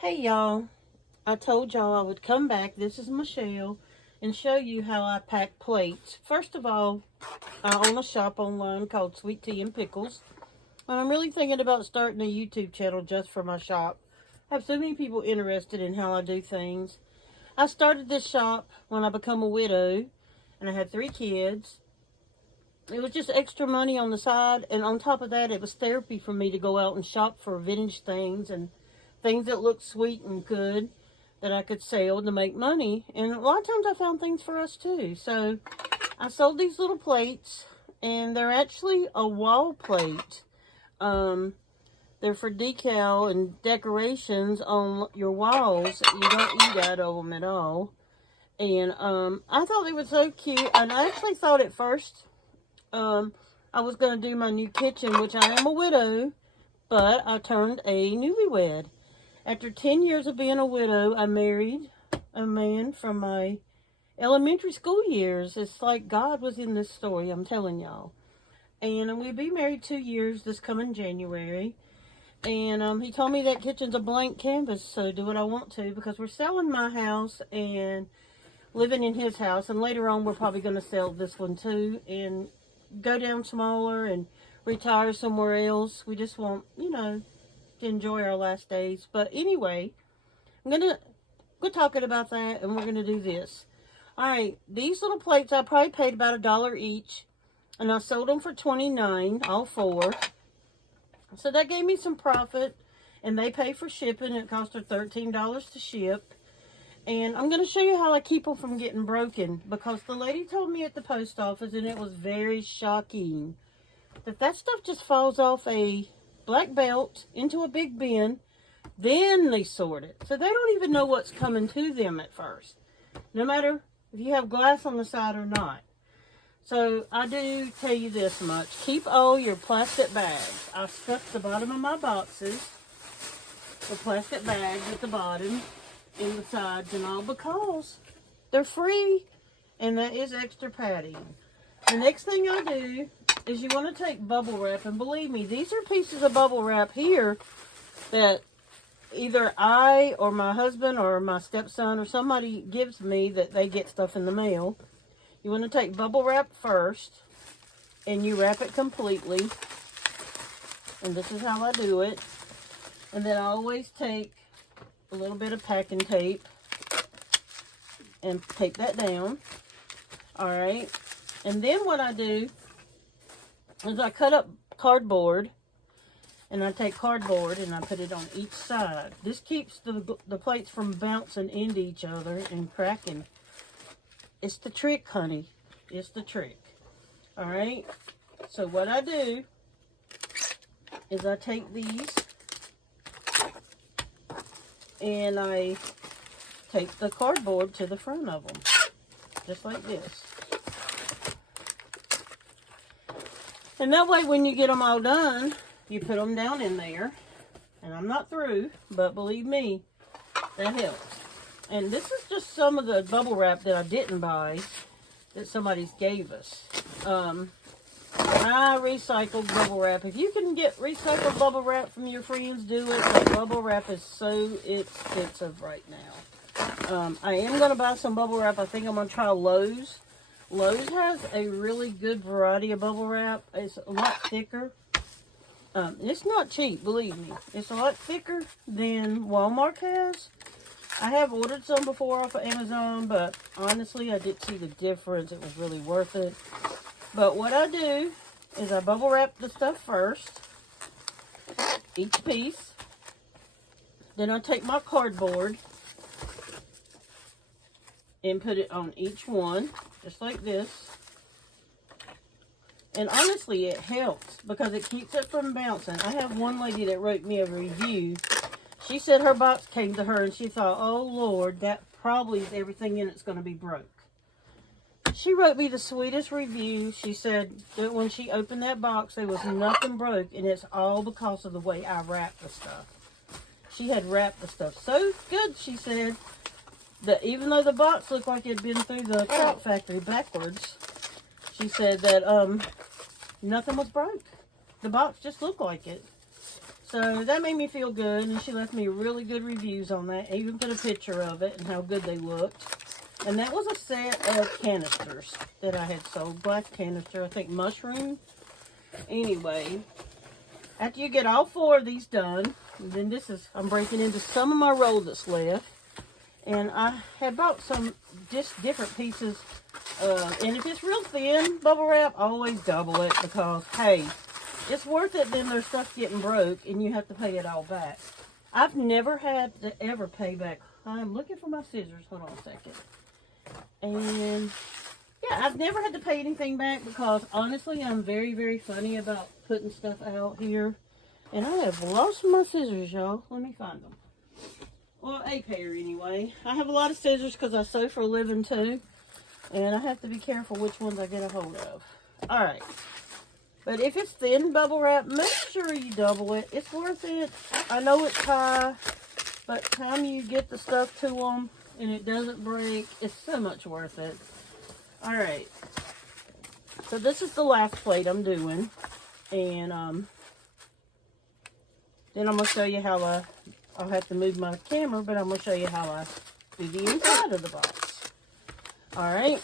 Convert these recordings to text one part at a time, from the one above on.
Hey y'all, I told y'all I would come back. This is Michelle and show you how I pack plates. First of all, I own a shop online called Sweet Tea and Pickles. And I'm really thinking about starting a YouTube channel just for my shop. I have so many people interested in how I do things. I started this shop when I became a widow and I had 3 kids. It was just extra money on the side, and on top of that, it was therapy for me to go out and shop for vintage things and things that looked sweet and good that I could sell to make money. And a lot of times I found things for us too. So I sold these little plates, and they're actually a wall plate. They're for decal and decorations on your walls. You don't eat out of them at all. And I thought they were so cute. And I actually thought at first I was going to do my new kitchen, which I am a widow, but I turned a newlywed. After 10 years of being a widow, I married a man from my elementary school years. It's like God was in this story, I'm telling y'all. And we'll be married 2 years this coming January. And he told me that kitchen's a blank canvas, so do what I want to, because we're selling my house and living in his house. And later on, we're probably going to sell this one too and go down smaller and retire somewhere else. We just want, to enjoy our last days. But anyway, we're talking about that, and we're gonna do this. All right, these little plates I probably paid about $1 each, and I sold them for $29, all 4. So that gave me some profit, and they pay for shipping. It cost her $13 to ship. And I'm going to show you how I keep them from getting broken, because the lady told me at the post office, and it was very shocking, that stuff just falls off a black belt into a big bin, then they sort it. So they don't even know what's coming to them at first, no matter if you have glass on the side or not. So I do tell you this much: keep all your plastic bags. I stuffed the bottom of my boxes with plastic bags at the bottom, in the sides and all, because they're free and that is extra padding. The next thing I do is you want to take bubble wrap, and believe me, these are pieces of bubble wrap here that either I or my husband or my stepson or somebody gives me that they get stuff in the mail. You want to take bubble wrap first, and you wrap it completely, and this is how I do it. And then I always take a little bit of packing tape and tape that down. All right, and then what I do is I cut up cardboard, and I take cardboard and I put it on each side. This keeps the plates from bouncing into each other and cracking. It's the trick, honey. It's the trick. All right, so what I do is I take these and I tape the cardboard to the front of them, just like this. And that way, when you get them all done, you put them down in there. And I'm not through, but believe me, that helps. And this is just some of the bubble wrap that I didn't buy, that somebody gave us. I recycled bubble wrap. If you can get recycled bubble wrap from your friends, do it. But bubble wrap is so expensive right now. I am going to buy some bubble wrap. I think I'm going to try Lowe's. Lowe's has a really good variety of bubble wrap. It's a lot thicker. It's not cheap, believe me. It's a lot thicker than Walmart has. I have ordered some before off of Amazon, but honestly, I did see the difference. It was really worth it. But what I do is I bubble wrap the stuff first, each piece. Then I take my cardboard and put it on each one, just like this. And honestly, it helps because it keeps it from bouncing. I have one lady that wrote me a review. She said her box came to her and she thought, oh Lord, that probably is everything in it's going to be broke. She wrote me the sweetest review. She said that when she opened that box, there was nothing broke, and it's all because of the way I wrapped the stuff. She had wrapped the stuff so good, she said, that even though the box looked like it had been through the trout factory backwards, she said that nothing was broke. The box just looked like it. So that made me feel good, and she left me really good reviews on that. I even put a picture of it and how good they looked. And that was a set of canisters that I had sold. Glass canister, I think mushroom. Anyway, after you get all 4 of these done, and then this is, I'm breaking into some of my roll that's left. And I had bought some just different pieces. And if it's real thin bubble wrap, always double it because, hey, it's worth it. Then their stuff's getting broke and you have to pay it all back. I've never had to ever pay back. I'm looking for my scissors. Hold on a second. And yeah, I've never had to pay anything back because honestly, I'm very, very funny about putting stuff out here. And I have lost my scissors, y'all. Let me find them. Well, a pair anyway. I have a lot of scissors because I sew for a living too. And I have to be careful which ones I get a hold of. Alright. But if it's thin bubble wrap, make sure you double it. It's worth it. I know it's high, but time you get the stuff to them and it doesn't break, it's so much worth it. Alright. So this is the last plate I'm doing. And then I'm going to show you how I'll have to move my camera, but I'm going to show you how I do the inside of the box. Alright.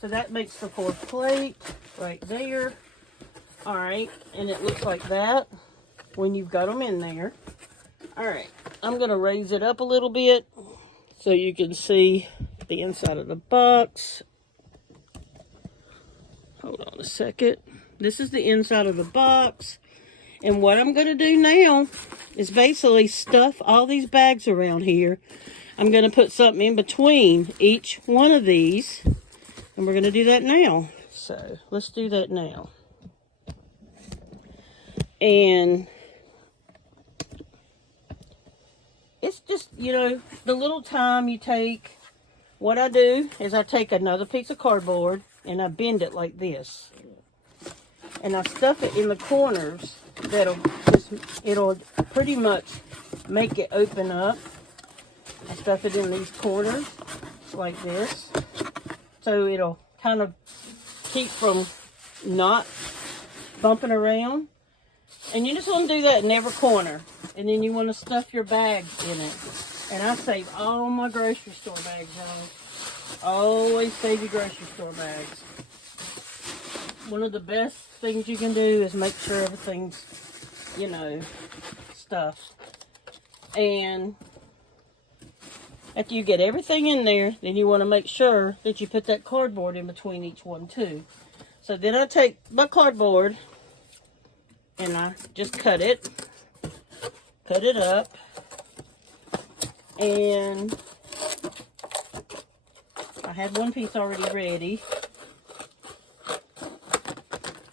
So that makes the 4th plate right there. Alright. And it looks like that when you've got them in there. Alright. I'm going to raise it up a little bit so you can see the inside of the box. Hold on a second. This is the inside of the box. And what I'm going to do now is basically stuff all these bags around here. I'm going to put something in between each one of these. And we're going to do that now. So, let's do that now. And it's just, you know, the little time you take. What I do is I take another piece of cardboard and I bend it like this. And I stuff it in the corners. It'll pretty much make it open up. I stuff it in these corners like this. So it'll kind of keep from not bumping around. And you just want to do that in every corner. And then you want to stuff your bags in it. And I save all my grocery store bags, y'all. Always save your grocery store bags. One of the best things you can do is make sure everything's, you know, stuffed. And after you get everything in there, then you want to make sure that you put that cardboard in between each one too. So then I take my cardboard and I just cut it up, and I had one piece already ready.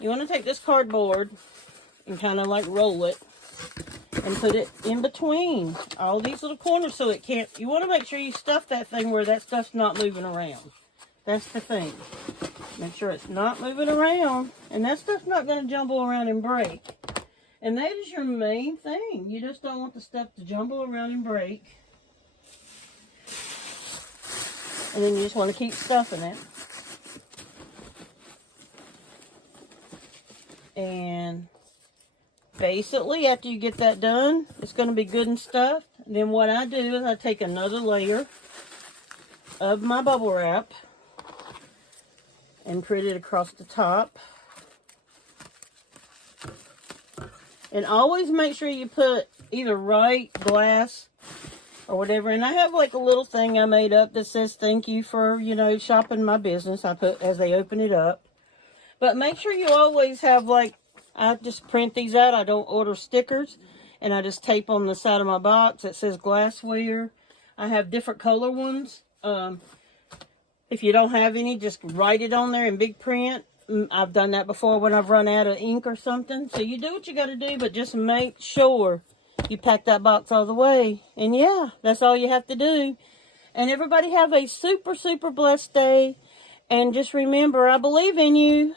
You want to take this cardboard and kind of like roll it and put it in between all these little corners so it can't, you want to make sure you stuff that thing where that stuff's not moving around. That's the thing. Make sure it's not moving around, and that stuff's not going to jumble around and break. And that is your main thing. You just don't want the stuff to jumble around and break. And then you just want to keep stuffing it. And basically, after you get that done, it's going to be good and stuffed. And then what I do is I take another layer of my bubble wrap and put it across the top. And always make sure you put either right glass or whatever. And I have like a little thing I made up that says thank you for, you know, shopping my business. I put as they open it up. But make sure you always have, like, I just print these out. I don't order stickers. And I just tape on the side of my box that says glassware. I have different color ones. If you don't have any, just write it on there in big print. I've done that before when I've run out of ink or something. So you do what you got to do, but just make sure you pack that box all the way. And yeah, that's all you have to do. And everybody have a super, super blessed day. And just remember, I believe in you.